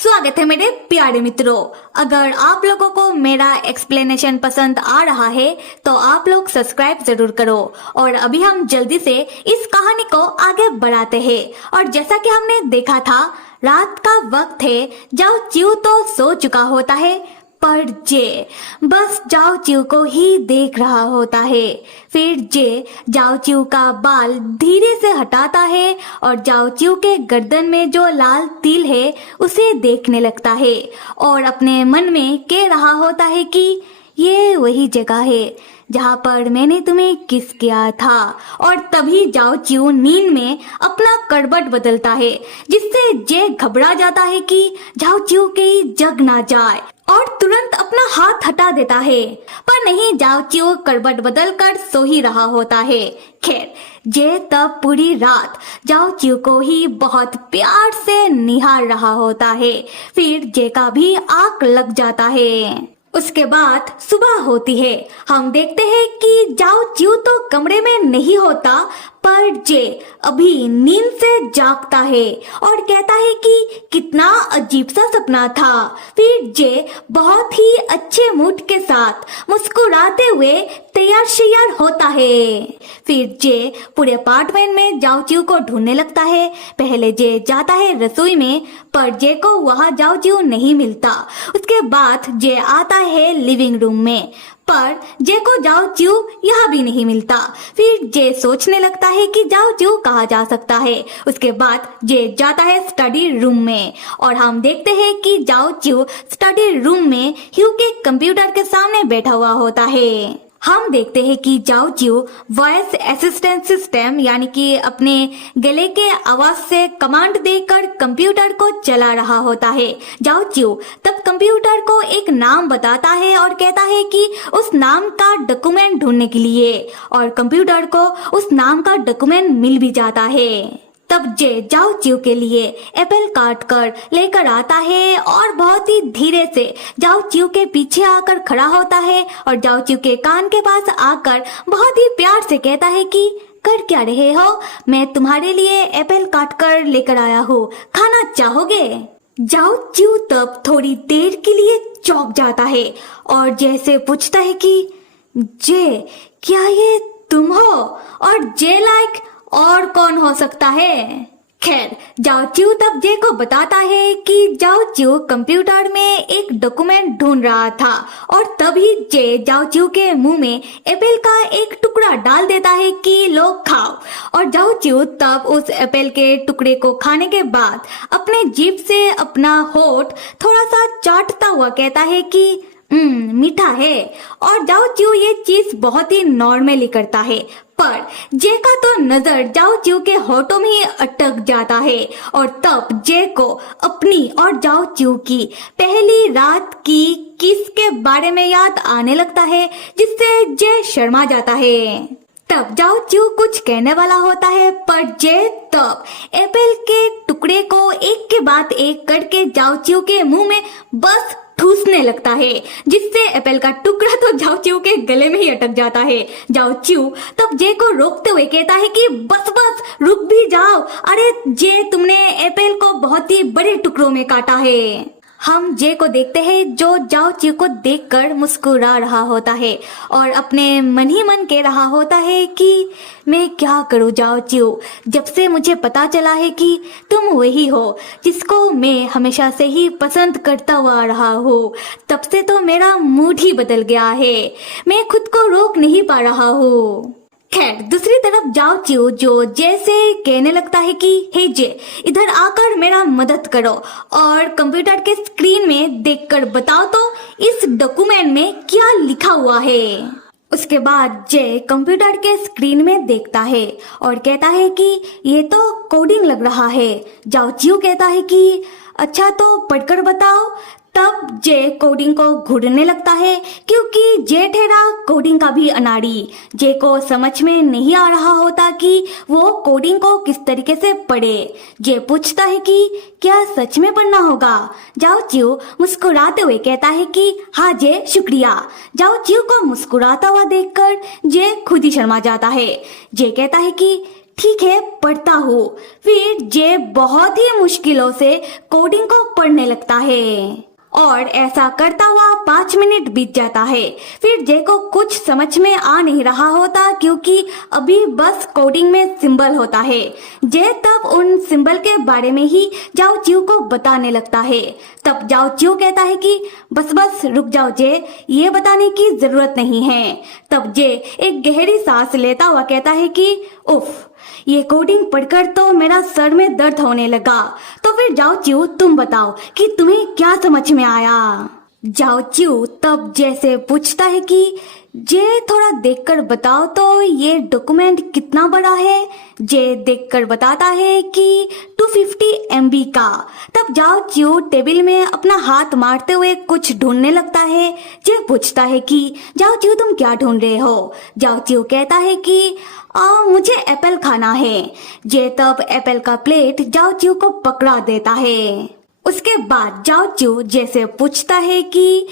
स्वागत है मेरे प्यारे मित्रों। अगर आप लोगों को मेरा एक्सप्लेनेशन पसंद आ रहा है तो आप लोग सब्सक्राइब जरूर करो। और अभी हम जल्दी से इस कहानी को आगे बढ़ाते हैं। और जैसा कि हमने देखा था, रात का वक्त है, जाओ चिऊ तो सो चुका होता है, पर जे बस जाओ चिऊ को ही देख रहा होता है। फिर जे जाओ चिऊ का बाल धीरे से हटाता है और जाओ चिऊ के गर्दन में जो लाल तिल है उसे देखने लगता है और अपने मन में कह रहा होता है कि ये वही जगह है जहाँ पर मैंने तुम्हें किस किया था। और तभी जाओ चिऊ नींद में अपना करवट बदलता है, जिससे जे घबरा जाता है कि जाओ चिऊ कहीं जग ना जाए और तुरंत अपना हाथ हटा देता है। पर नहीं, जाओ चिऊ करवट बदल कर सो ही रहा होता है। खैर, जे तब पूरी रात जाओ चिऊ को ही बहुत प्यार से निहार रहा होता है। फिर जे का भी आंख लग जाता है। उसके बाद सुबह होती है। हम देखते हैं कि जाओ चिऊ तो कमरे में नहीं होता, पर जे अभी नींद से जागता है और कहता है कि कितना अजीब सा सपना था। फिर जे बहुत ही अच्छे मूड के साथ मुस्कुराते हुए तैयार श्यार होता है। फिर जे पूरे अपार्टमेंट में जाओ चिऊ को ढूंढने लगता है। पहले जे जाता है रसोई में, पर जे को वहाँ जाओ चिऊ नहीं मिलता। उसके बाद जे आता है लिविंग रूम में, पर जे को जाओ चिऊ यहाँ भी नहीं मिलता। फिर जे सोचने लगता है कि जाओ चिऊ कहाँ जा सकता है। उसके बाद जे जाता है स्टडी रूम में और हम देखते हैं कि जाओ चिऊ स्टडी रूम में ह्यू के कंप्यूटर के सामने बैठा हुआ होता है। हम देखते हैं कि जाओ चिऊ वॉइस असिस्टेंट सिस्टम यानी कि अपने गले के आवाज से कमांड देकर कंप्यूटर को चला रहा होता है। जाओ चिऊ तब कंप्यूटर को एक नाम बताता है और कहता है कि उस नाम का डॉक्यूमेंट ढूंढने के लिए, और कंप्यूटर को उस नाम का डॉक्यूमेंट मिल भी जाता है। तब जे जाओ चिऊ के लिए एप्पल काट कर लेकर आता है और बहुत ही धीरे से जाओ चिऊ के पीछे आकर खड़ा होता है और जाओ चिऊ के कान के पास आकर बहुत ही प्यार से कहता है कि कर क्या रहे हो, मैं तुम्हारे लिए एप्पल काट कर लेकर आया हूँ, खाना चाहोगे? जाओ चिऊ तब थोड़ी देर के लिए चौंक जाता है और जैसे पूछता है कि जे क्या ये तुम हो? और जे लाइक और कौन हो सकता है? खैर, जाओ चिऊ तब जे को बताता है कि जाओ चिऊ कंप्यूटर में एक डॉक्यूमेंट ढूंढ रहा था और तभी जे जाओ चिऊ के मुंह में एप्पल का एक टुकड़ा डाल देता है कि लो खाओ। और जाओ चिऊ तब उस एप्पल के टुकड़े को खाने के बाद अपने जीभ से अपना होठ थोड़ा सा चाटता हुआ कहता है कि मीठा है। और जाओ चिऊ ये चीज बहुत ही नॉर्मली करता है, पर जे का तो नजर जाओ चिऊ के होठों में ही अटक जाता है और तब जे को अपनी और जाओ चिऊ की पहली रात की किस के बारे में याद आने लगता है, जिससे जे शर्मा जाता है। तब जाओ चिऊ कुछ कहने वाला होता है, पर जे तब एप्पल के टुकड़े को एक के बाद एक करके जाओ चिऊ के मुंह में बस ठूसने लगता है, जिससे एप्पल का टुकड़ा तो जाओ चिऊ के गले में ही अटक जाता है। जाओ चिऊ तब जे को रोकते हुए कहता है कि बस बस रुक भी जाओ, अरे जे तुमने एप्पल को बहुत ही बड़े टुकड़ों में काटा है। हम जे को देखते हैं जो जाओ चिऊ को देखकर मुस्कुरा रहा होता है और अपने मन ही मन कह रहा होता है कि मैं क्या करूं जाओ चिऊ, जब से मुझे पता चला है कि तुम वही हो जिसको मैं हमेशा से ही पसंद करता हुआ रहा हूँ, तब से तो मेरा मूड ही बदल गया है, मैं खुद को रोक नहीं पा रहा हूँ। खैर, दूसरी तरफ जाओ चिऊ जो जैसे कहने लगता है कि हे जे इधर आकर मेरा मदद करो और कंप्यूटर के स्क्रीन में देखकर बताओ तो इस डॉक्यूमेंट में क्या लिखा हुआ है। उसके बाद जे कंप्यूटर के स्क्रीन में देखता है और कहता है कि ये तो कोडिंग लग रहा है। जाओ चिऊ कहता है कि अच्छा तो पढ़कर बताओ। तब जे कोडिंग को घूरने लगता है क्योंकि जे ठहरा कोडिंग का भी अनाड़ी। जे को समझ में नहीं आ रहा होता कि वो कोडिंग को किस तरीके से पढ़े। जे पूछता है कि क्या सच में पढ़ना होगा? जाओ चिऊ मुस्कुराते हुए कहता है कि हाँ जे शुक्रिया। जाओ चिऊ को मुस्कुराता हुआ देखकर जे खुद ही शर्मा जाता है। जे कहता है कि ठीक है पढ़ता हूँ। फिर जे बहुत ही मुश्किलों से कोडिंग को पढ़ने लगता है और ऐसा करता हुआ 5 मिनट बीत जाता है। फिर जे को कुछ समझ में आ नहीं रहा होता क्योंकि अभी बस कोडिंग में सिंबल होता है। जे तब उन सिंबल के बारे में ही जाओ चिऊ को बताने लगता है। तब जाओ चिऊ कहता है कि बस बस रुक जाओ जे, ये बताने की जरूरत नहीं है। तब जे एक गहरी सांस लेता हुआ कहता है कि उफ, ये कोडिंग पढ़कर तो मेरा सर में दर्द होने लगा। तो फिर जाओ चिऊ तुम बताओ कि तुम्हें क्या समझ में आया। जाओ चिऊ तब जैसे पूछता है कि जे थोड़ा देखकर बताओ तो ये डॉक्यूमेंट कितना बड़ा है। जे देखकर बताता है कि 250 MB का। तब जाओ चिऊ टेबल में अपना हाथ मारते हुए कुछ ढूंढने लगता है। जे पूछता है कि जाओ चिऊ तुम क्या ढूंढ रहे हो। जाओ चिऊ कहता है कि मुझे एप्पल खाना है। जे तब एप्पल का प्लेट जाओ चिऊ को पकड़ा देता है। उसके बाद जाओ चिऊ जैसे पूछता है कि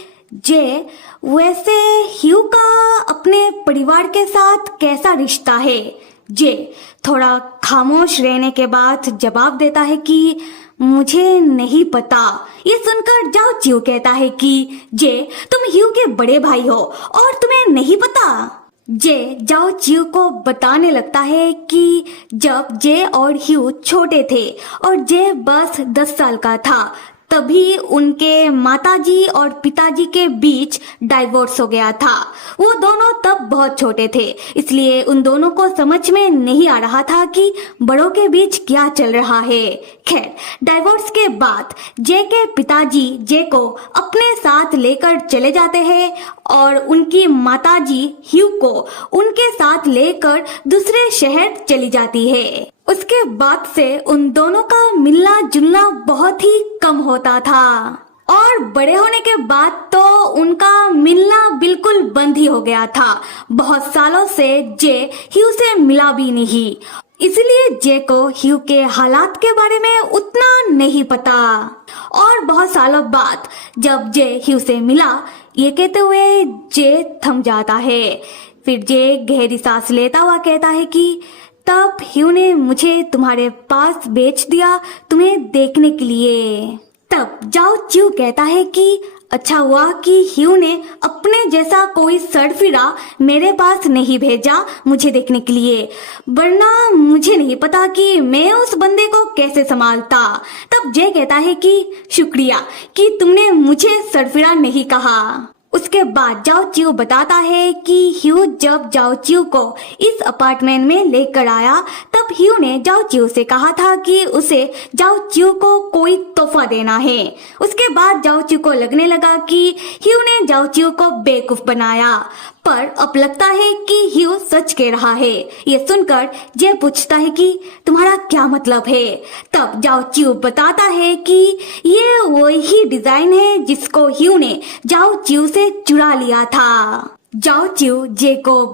जे वैसे ह्यू का अपने परिवार के साथ कैसा रिश्ता है। जे थोड़ा खामोश रहने के बाद जवाब देता है कि मुझे नहीं पता। ये सुनकर जाओ चिऊ कहता है कि जे तुम ह्यू के बड़े भाई हो और तुम्हें नहीं पता। जे जाओ चिऊ को बताने लगता है कि जब जे और ह्यू छोटे थे और जे बस 10 साल का था तभी उनके माताजी और पिताजी के बीच डाइवोर्स हो गया था। वो दोनों तब बहुत छोटे थे, इसलिए उन दोनों को समझ में नहीं आ रहा था कि बड़ों के बीच क्या चल रहा है। खैर, डाइवोर्स के बाद जे के पिताजी जे को अपने साथ लेकर चले जाते हैं और उनकी माताजी ह्यू को उनके साथ लेकर दूसरे शहर चली जाती है। उसके बाद से उन दोनों का मिलना जुलना बहुत ही कम होता था और बड़े होने के बाद तो उनका मिलना बिल्कुल बंद ही हो गया था। बहुत सालों से जे ह्यू से मिला भी नहीं, इसलिए जे को ह्यू के हालात के बारे में उतना नहीं पता। और बहुत सालों बाद जब जे ह्यू से मिला, ये कहते हुए जे थम जाता है। फिर जे गहरी सांस लेता हुआ कहता है कि तब ह्यू ने मुझे तुम्हारे पास बेच दिया तुम्हें देखने के लिए। तब जाओ चिऊ कहता है कि अच्छा हुआ कि ह्यू ने अपने जैसा कोई सरफिरा मेरे पास नहीं भेजा मुझे देखने के लिए, वरना मुझे नहीं पता कि मैं उस बंदे को कैसे संभालता। तब जे कहता है कि शुक्रिया कि तुमने मुझे सरफिरा नहीं कहा। उसके बाद जाओ चिऊ बताता है कि ह्यू जब जाओ चिऊ को इस अपार्टमेंट में लेकर आया तब ह्यू ने जाओ चिऊ से कहा था कि उसे जाओ चिऊ को कोई तोहफा देना है। उसके बाद जाओ चिऊ को लगने लगा कि ह्यू ने जाओ चिऊ को बेवकूफ बनाया, पर अब लगता है कि ह्यू सच कह रहा है। ये सुनकर जे पूछता है कि तुम्हारा क्या मतलब है। तब जाओ चिऊ बताता है कि ये वही डिजाइन है जिसको ह्यू ने जाओ चिऊ से चुरा लिया था। जाओ चिऊ जे को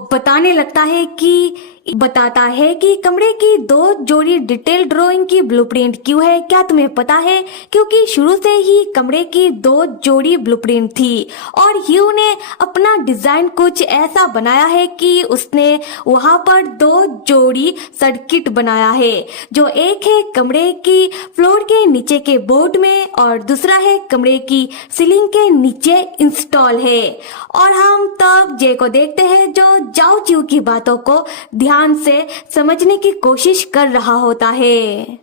बताता है कि कमरे की 2 जोड़ी डिटेल ड्राइंग की ब्लूप्रिंट क्यों है, क्या तुम्हें पता है? क्योंकि शुरू से ही कमरे की 2 जोड़ी ब्लूप्रिंट थी और ह्यू ने अपना डिजाइन कुछ ऐसा बनाया है कि उसने वहां पर 2 जोड़ी सर्किट बनाया है, जो एक है कमरे की फ्लोर के नीचे के बोर्ड में और दूसरा है कमरे की सीलिंग के नीचे इंस्टॉल है। और हम तब जे को देखते हैं जो जाओ चिऊ की बातों को ध्यान से समझने की कोशिश कर रहा होता है।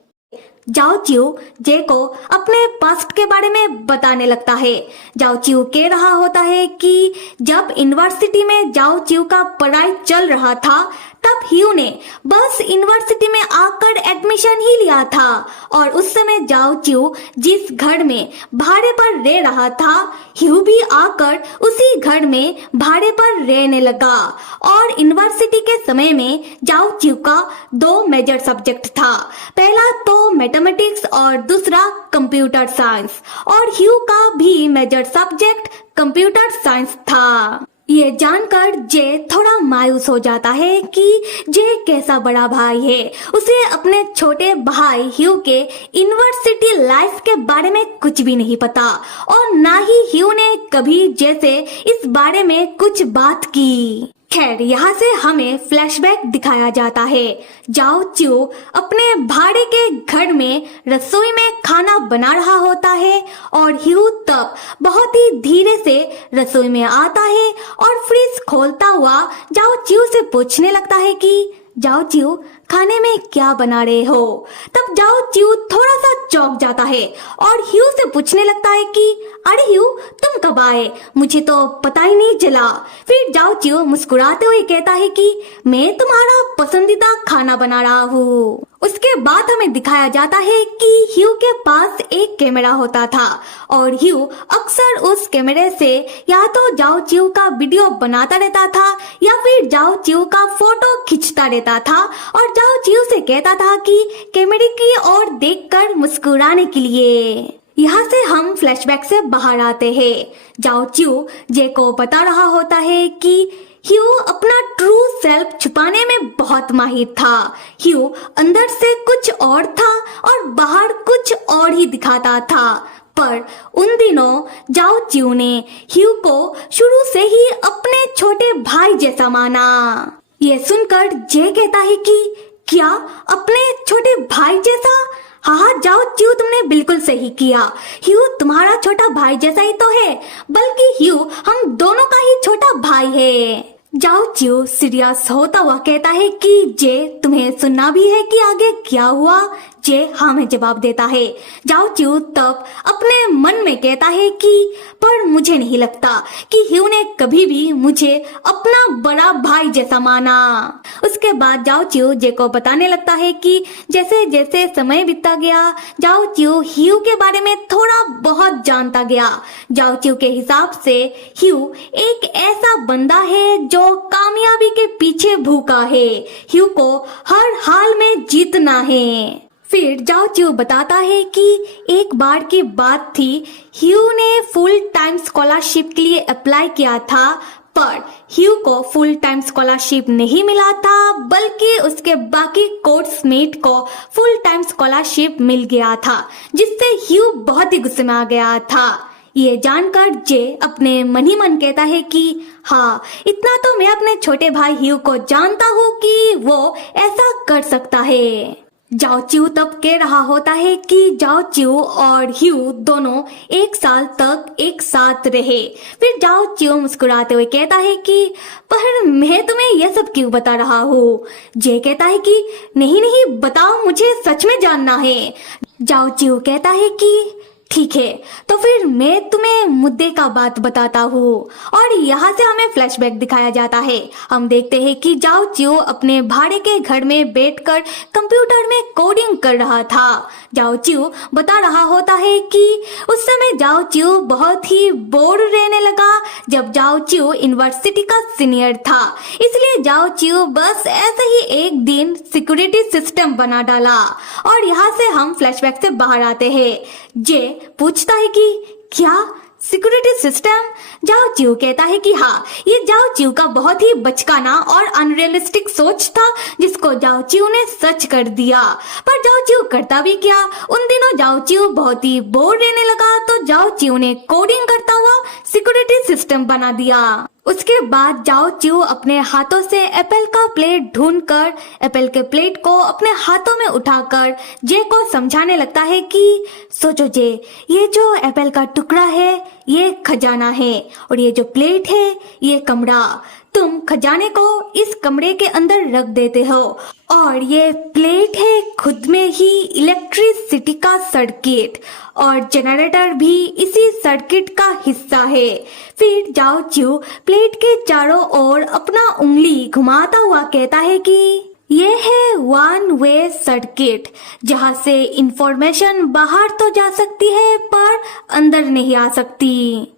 जाओ चिऊ जे को अपने पास्ट के बारे में बताने लगता है। जाओ चिऊ कह रहा होता है कि जब यूनिवर्सिटी में जाओ चिऊ का पढ़ाई चल रहा था तब ह्यू ने बस यूनिवर्सिटी में आकर एडमिशन ही लिया था और उस समय जाओ चिऊ जिस घर में भाड़े पर रह रहा था ह्यू भी आकर उसी घर में भाड़े पर रहने लगा। और यूनिवर्सिटी के समय में जाओ चिऊ का 2 मेजर सब्जेक्ट था, पहला तो मैथमेटिक्स और दूसरा कंप्यूटर साइंस, और ह्यू का भी मेजर सब्जेक्ट कंप्यूटर साइंस था। ये जानकर जे थोड़ा मायूस हो जाता है कि जे कैसा बड़ा भाई है। उसे अपने छोटे भाई ह्यू के यूनिवर्सिटी लाइफ के बारे में कुछ भी नहीं पता और ना ही ह्यू ने कभी जे से इस बारे में कुछ बात की। खैर यहाँ से हमें फ्लैशबैक दिखाया जाता है। जाओ च्यू अपने भाड़े के घर में रसोई में खाना बना रहा होता है और ह्यू तब बहुत ही धीरे से रसोई में आता है और फ्रिज खोलता हुआ जाओ च्यू से पूछने लगता है कि जाओ च्यू खाने में क्या बना रहे हो। तब जाओ च्यू थोड़ा सा चौंक जाता है और ह्यू से पूछने लगता है कि अरे ह्यू तुम कब आए, मुझे तो पता ही नहीं चला। फिर जाओ च्यू मुस्कुराते हुए कहता है कि मैं तुम्हारा पसंदीदा खाना बना रहा हूँ। उसके बाद हमें दिखाया जाता है कि ह्यू के पास एक कैमरा होता था और ह्यू अक्सर उस कैमरे से या तो जाओ च्यू का वीडियो बनाता रहता था या फिर जाओ च्यू का फोटो खींचता रहता था और जाओ च्यू से कहता था कि कैमरे की ओर देखकर मुस्कुराने के लिए। यहाँ से हम फ्लैशबैक से बाहर आते हैं। जाओ च्यू जे को बता रहा होता है कि ह्यू अपना ट्रू सेल्फ छुपाने में बहुत माहिर था। ह्यू अंदर से कुछ और था और बाहर कुछ और ही दिखाता था, पर उन दिनों जाओ च्यू ने ह्यू को शुरू से ही अपने छोटे भाई जैसा माना। ये सुनकर जे कहता है कि क्या अपने छोटे भाई जैसा? हाँ जाओ च्यू तुमने बिल्कुल सही किया, ह्यू तुम्हारा छोटा भाई जैसा ही तो है, बल्कि ह्यू हम दोनों का ही छोटा भाई है। जाओ च्यू सीरियस होता हुआ कहता है कि जे तुम्हें सुनना भी है कि आगे क्या हुआ? जे हाँ में जवाब देता है। जाओ च्यू तब अपने मन में कहता है कि पर मुझे नहीं लगता कि ह्यू ने कभी भी मुझे अपना बड़ा भाई जैसा माना। उसके बाद जाओ च्यू जे को बताने लगता है कि जैसे जैसे समय बीतता गया जाओ च्यू ह्यू के बारे में थोड़ा बहुत जानता गया। जाओ च्यू के हिसाब से ह्यू एक ऐसा बंदा है जो कामयाबी के पीछे भूखा है, ह्यू को हर हाल में जीतना है। फिर जाओ च्यू बताता है कि एक बार की बात थी, ह्यू ने फुल टाइम स्कॉलरशिप के लिए अप्लाई किया था, पर ह्यू को फुल टाइम स्कॉलरशिप नहीं मिला था, बल्कि उसके बाकी कोर्समेट को फुल टाइम स्कॉलरशिप मिल गया था, जिससे ह्यू बहुत ही गुस्से में आ गया था। ये जानकर जे अपने मन ही मन कहता है कि हाँ इतना तो मैं अपने छोटे भाई ह्यू को जानता हूँ कि वो ऐसा कर सकता है। जाओ च्यू तब कह रहा होता है कि जाओ च्यू और ह्यू दोनों 1 साल तक एक साथ रहे। फिर जाओ च्यू मुस्कुराते हुए कहता है कि पर मैं तुम्हें यह सब क्यों बता रहा हूँ? जे कहता है कि नहीं नहीं बताओ, मुझे सच में जानना है। जाओ च्यू कहता है कि ठीक है तो फिर मैं तुम्हें मुद्दे का बात बताता हूँ। और यहाँ से हमें फ्लैशबैक दिखाया जाता है। हम देखते हैं कि जाओ च्यू अपने भाड़े के घर में बैठकर कंप्यूटर में कोडिंग कर रहा था। जाओ च्यू बता रहा होता है कि उस समय जाओ च्यू बहुत ही बोर रहने लगा जब जाओ च्यू यूनिवर्सिटी का सीनियर था, इसलिए जाओ च्यू बस ऐसे ही एक दिन सिक्योरिटी सिस्टम बना डाला। और यहाँ से हम फ्लैशबैक से बाहर आते हैं। जे पूछता है कि क्या सिक्योरिटी सिस्टम? जाओ च्यू कहता है कि हाँ, ये जाओ च्यू का बहुत ही बचकाना और अनरियलिस्टिक सोच था जिसको जाओ च्यू ने सच कर दिया। पर जाओ च्यू करता भी क्या, उन दिनों जाओ च्यू बहुत ही बोर रहने लगा तो जाओ च्यू ने कोडिंग करता हुआ सिक्योरिटी सिस्टम बना दिया। उसके बाद जाओ च्यू अपने हाथों से एप्पल का प्लेट ढूंढकर एप्पल के प्लेट को अपने हाथों में उठाकर जे को समझाने लगता है कि सोचो जे, ये जो एप्पल का टुकड़ा है ये खजाना है और ये जो प्लेट है ये कमरा। तुम खजाने को इस कमरे के अंदर रख देते हो और ये प्लेट है खुद में ही इलेक्ट्रिसिटी का सर्किट और जनरेटर भी इसी सर्किट का हिस्सा है। फिर जाओ च्यू प्लेट के चारों ओर अपना उंगली घुमाता हुआ कहता है कि ये है 1 वे सर्किट, जहाँ से इंफॉर्मेशन बाहर तो जा सकती है पर अंदर नहीं आ सकती।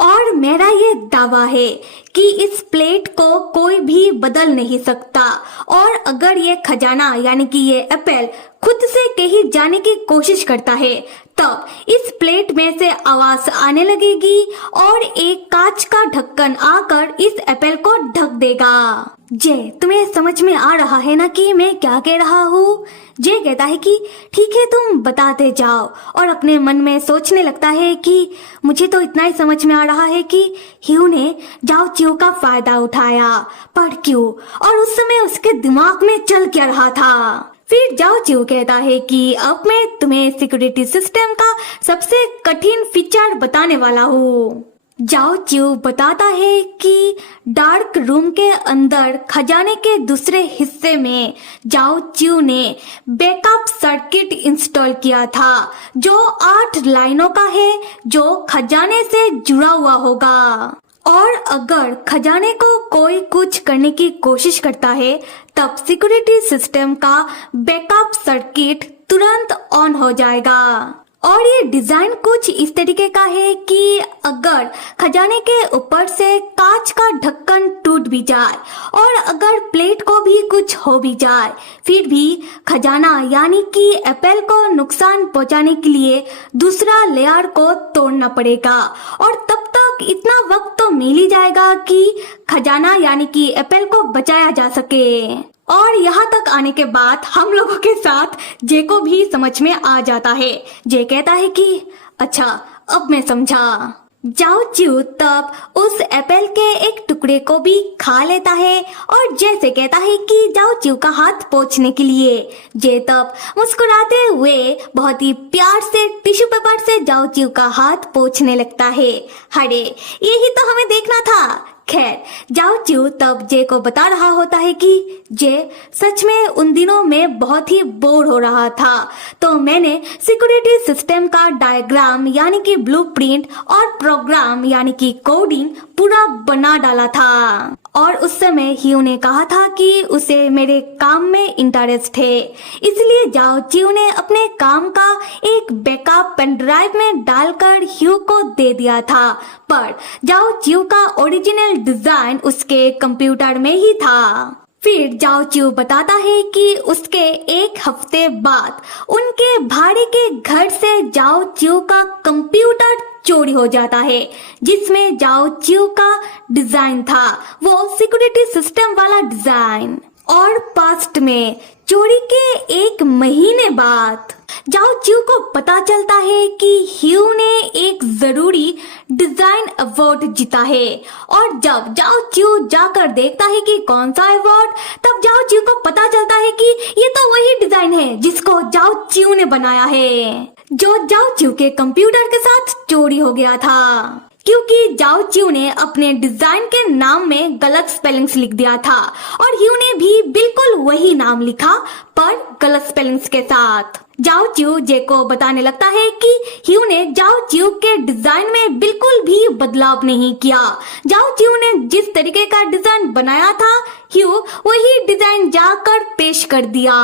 और मेरा ये दावा है कि इस प्लेट को कोई भी बदल नहीं सकता और अगर ये खजाना यानी कि ये एप्पल खुद से कहीं जाने की कोशिश करता है तब इस प्लेट में से आवाज आने लगेगी और एक कांच का ढक्कन आकर इस एप्पल को ढक देगा। जे तुम्हें समझ में आ रहा है ना कि मैं क्या कह रहा हूँ? जे कहता है कि ठीक है तुम बताते जाओ, और अपने मन में सोचने लगता है कि मुझे तो इतना ही समझ में आ रहा है कि ह्यू ने जाओ चियो का फायदा उठाया, पर क्यों और उस समय उसके दिमाग में चल क्या रहा था। फिर जाओ चियो कहता है कि अब मैं तुम्हें सिक्योरिटी सिस्टम का सबसे कठिन फीचर बताने वाला हूँ। जाओ चियो बताता है कि डार्क रूम के अंदर खजाने के दूसरे हिस्से में जाओ चियो ने बैकअप सर्किट इंस्टॉल किया था जो 8 लाइनों का है, जो खजाने से जुड़ा हुआ होगा, और अगर खजाने को कोई कुछ करने की कोशिश करता है तब सिक्योरिटी सिस्टम का बैकअप सर्किट तुरंत ऑन हो जाएगा। और ये डिजाइन कुछ इस तरीके का है कि अगर खजाने के ऊपर से कांच का ढक्कन टूट भी जाए और अगर प्लेट को भी कुछ हो भी जाए, फिर भी खजाना यानी कि एप्पल को नुकसान पहुंचाने के लिए दूसरा लेयर को तोड़ना पड़ेगा, और तब तक इतना वक्त तो मिल ही जाएगा कि खजाना यानी कि एप्पल को बचाया जा सके। और यहाँ तक आने के बाद हम लोगों के साथ जे को भी समझ में आ जाता है। जे कहता है कि अच्छा अब मैं समझा। जाओ चियो तब उस एप्पल के एक टुकड़े को भी खा लेता है और जैसे कहता है कि जाओ चियो का हाथ पोंछने के लिए। जे तब मुस्कुराते हुए बहुत ही प्यार से टिश्यू पेपर से जाओ चियो का हाथ पोंछने लगता है। अरे यही तो हमें देखना था। खैर जाओ चियो तब जे को बता रहा होता है कि जे सच में उन दिनों में बहुत ही बोर हो रहा था, तो मैंने सिक्योरिटी सिस्टम का डायग्राम यानी कि ब्लूप्रिंट और प्रोग्राम यानी कि कोडिंग पूरा बना डाला था। और उस समय ह्यू ने कहा था कि उसे मेरे काम में इंटरेस्ट है, इसलिए जाओ चियो ने अपने काम का एक बैकअप पेन ड्राइव में डालकर ह्यू को दे दिया था, पर जाओ चियो का ओरिजिनल डिजाइन उसके कंप्यूटर में ही था। फिर जाओ चियो बताता है कि उसके एक हफ्ते बाद उनके भाड़े के घर से जाओ चियो का कंप्यूटर चोरी हो जाता है, जिसमें जाओ चियो का डिजाइन था, वो सिक्योरिटी सिस्टम वाला डिजाइन। और पास्ट में चोरी के 1 महीने बाद जाओ चियो को पता चलता है कि ह्यू ने एक जरूरी डिजाइन अवार्ड जीता है, और जब जाओ चियो जाकर देखता है कि कौन सा अवार्ड, तब जाओ चियो को पता चलता है कि ये तो वही डिजाइन है जिसको जाओ चियो ने बनाया है, जो जाओ चियो के कंप्यूटर के साथ चोरी हो गया था, क्योंकि जाओ चियो ने अपने डिजाइन के नाम में गलत स्पेलिंग्स लिख दिया था और ह्यू ने भी बिल्कुल वही नाम लिखा पर गलत स्पेलिंग्स के साथ। जाओ चियो जे को बताने लगता है कि ह्यू ने जाओ चियो के डिजाइन में बिल्कुल भी बदलाव नहीं किया। जाओ चियो ने जिस तरीके का डिजाइन बनाया था, ह्यू वही डिजाइन जाकर पेश कर दिया।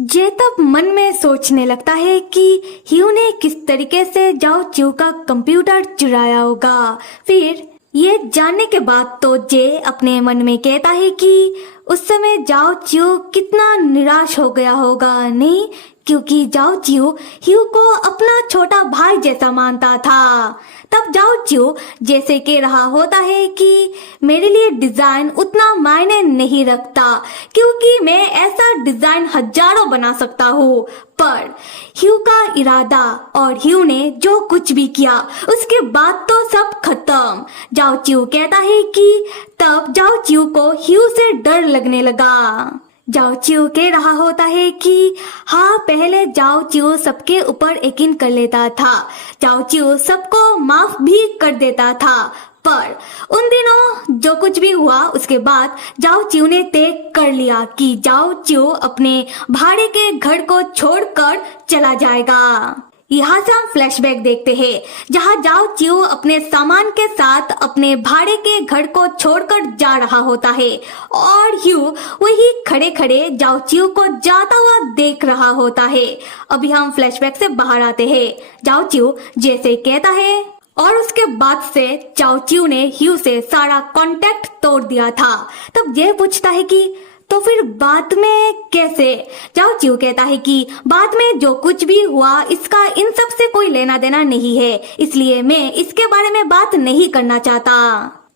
जे तब मन में सोचने लगता है कि ह्यू ने किस तरीके से जाओ चियो का कंप्यूटर चुराया होगा। फिर ये जानने के बाद तो जे अपने मन में कहता है कि उस समय जाओ चियो कितना निराश हो गया होगा, नहीं, क्योंकि जाओ चियो ह्यू को अपना छोटा भाई जैसा मानता था। तब जाओ चियो जैसे कह रहा होता है कि मेरे लिए डिजाइन उतना मायने नहीं रखता, क्योंकि मैं ऐसा डिजाइन हजारों बना सकता हूँ, पर ह्यू का इरादा और ह्यू ने जो कुछ भी किया उसके बाद तो सब खत्म। जाओ चियो कहता है कि तब जाओ चियो को ह्यू से डर लगने लगा। जाओ चियो कह रहा होता है कि हाँ, पहले जाओ चियो सबके ऊपर यकीन कर लेता था, जाओ चियो सबको माफ भी कर देता था, पर उन दिनों जो कुछ भी हुआ उसके बाद जाओ चियो ने तय कर लिया कि जाओ चियो अपने भाड़े के घर को छोड़कर चला जाएगा। यहाँ से हम फ्लैशबैक देखते हैं जहाँ जाओ चियो अपने सामान के साथ अपने भाड़े के घर को छोड़कर जा रहा होता है और ह्यू वही खड़े खड़े जाओ चियो को जाता हुआ देख रहा होता है। अभी हम फ्लैशबैक से बाहर आते हैं। जाओ चियो जैसे कहता है और उसके बाद से जाओ चियो ने ह्यू से सारा कांटेक्ट तोड़ दिया था। तब ये पूछता है कि तो फिर बाद में कैसे? जाओ चिऊ कहता है कि बाद में जो कुछ भी हुआ इसका इन सब से कोई लेना देना नहीं है, इसलिए मैं इसके बारे में बात नहीं करना चाहता।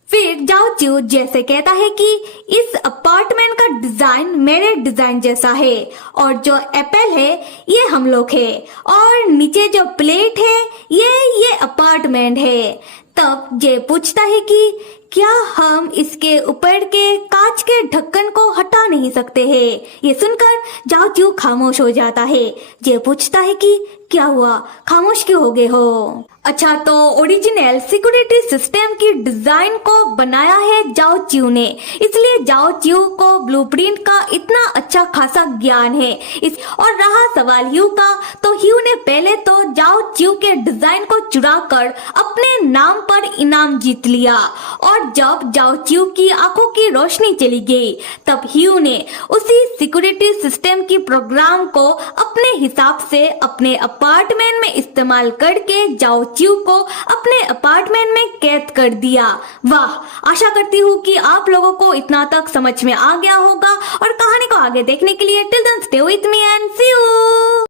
फिर जाओ चिऊ जैसे कहता है कि इस अपार्टमेंट का डिजाइन मेरे डिजाइन जैसा है और जो एप्पल है ये हम लोग है और नीचे जो प्लेट है ये अपार्टमेंट है। तब जे पूछता है कि क्या हम इसके ऊपर के कांच के ढक्कन को हटा नहीं सकते हैं? ये सुनकर जाओ चिऊ खामोश हो जाता है। जे पूछता है कि क्या हुआ, खामोश क्यों हो गए हो? अच्छा, तो ओरिजिनल सिक्योरिटी सिस्टम की डिजाइन को बनाया है जाओ चिऊ ने, इसलिए जाओ चिऊ को ब्लूप्रिंट का इतना अच्छा खासा ज्ञान है। और रहा सवाल ह्यू का, तो ह्यू ने पहले तो जाओ चिऊ के डिजाइन को चुरा कर अपने नाम पर इनाम जीत लिया और जब जाओ चिऊ की आंखों की रोशनी चली गई तब ह्यू ने उसी सिक्योरिटी सिस्टम की प्रोग्राम को अपने हिसाब से अपने अपार्टमेंट में इस्तेमाल करके जाओ चिऊ को अपने अपार्टमेंट में कैद कर दिया। वाह, आशा करती हूँ कि आप लोगों को इतना तक समझ में आ गया होगा और कहानी को आगे देखने के लिए till then stay with me and see you.